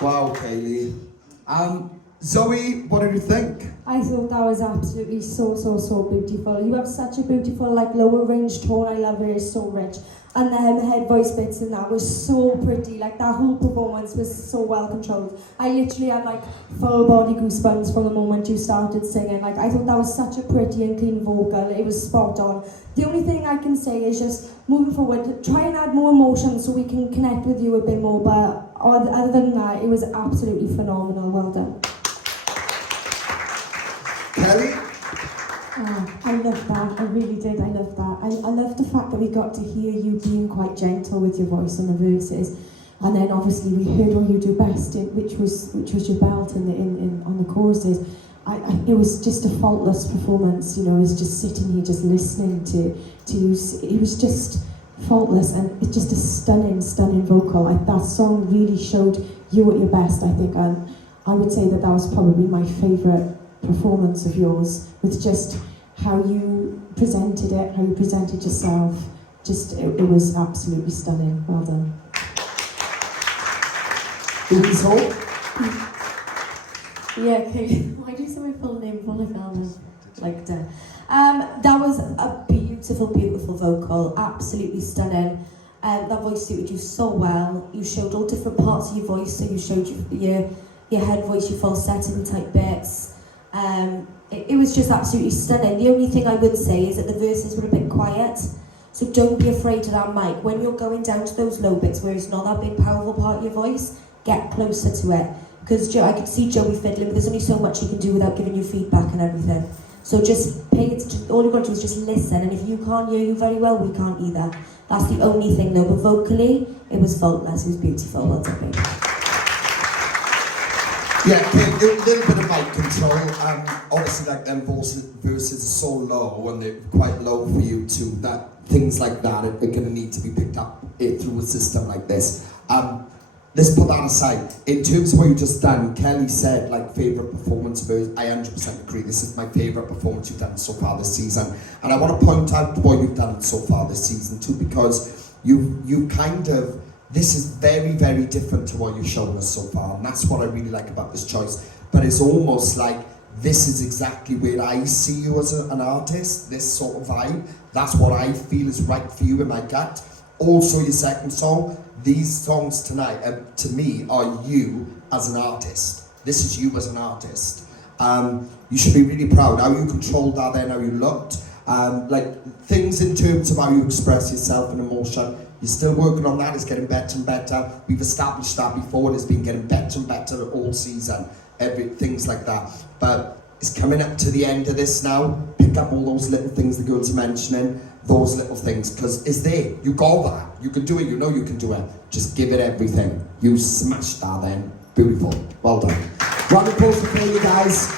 Wow, Kayleigh. Zoe, what did you think? I thought that was absolutely so beautiful. You have such a beautiful, like, lower range tone. I love it. It's so rich. And the head voice bits in that was so pretty. Like, that whole performance was so well controlled. I literally had, like, full body goosebumps from the moment you started singing. Like, I thought that was such a pretty and clean vocal. It was spot on. The only thing I can say is just moving forward, try and add more emotion so we can connect with you a bit more. But other than that, it was absolutely phenomenal. Well done. Kelly? I loved that, I really did, I loved that. I loved the fact that we got to hear you being quite gentle with your voice on the verses, and then obviously we heard all you do best, which was your belt on the choruses. It was just a faultless performance, you know. I was just sitting here just listening to you. It was just faultless, and it's just a stunning vocal. That song really showed you at your best, I think, and I would say that was probably my favourite performance of yours, with just how you presented it, how you presented yourself. Just it was absolutely stunning. Well done. Yeah, okay. Why do you say my full name? Like that. That was a beautiful vocal, absolutely stunning. That voice suited you so well. You showed all different parts of your voice, so you showed your head voice, your falsetto type bits. It was just absolutely stunning. The only thing I would say is that the verses were a bit quiet, so don't be afraid of that mic. When you're going down to those low bits where it's not that big powerful part of your voice, get closer to it. Because I could see Joey fiddling, but there's only so much he can do without giving you feedback and everything. So just pay attention. All you've got to do is just listen, and if you can't hear you very well, we can't either. That's the only thing though, but vocally, it was faultless, it was beautiful. Well done. Yeah, a little bit of mic control. Obviously, like them verses are so low, and they're quite low for you too. That things like that are going to need to be picked up through a system like this. Let's put that aside. In terms of what you just done, Kelly said, like, favourite performance verse. I 100% agree. This is my favourite performance you've done so far this season, and I want to point out what you've done so far this season too, because you kind of. This is very different to what you've shown us so far, and that's what I really like about this choice. But it's almost like this is exactly where I see you as an artist, this sort of vibe. That's what I feel is right for you in my gut. Also, your second song, these songs tonight, to me, are you as an artist. This is you as an artist. You should be really proud how you controlled that then, how you looked. Like, things in terms of how you express yourself and emotion, you're still working on that. It's getting better and better. We've established that before, and it's been getting better and better all season. Things like that. But it's coming up to the end of this now. Pick up all those little things the girls are mentioning, those little things, because it's there. You got that. You can do it. You know you can do it. Just give it everything. You smashed that then. Beautiful. Well done. Round of applause for you guys.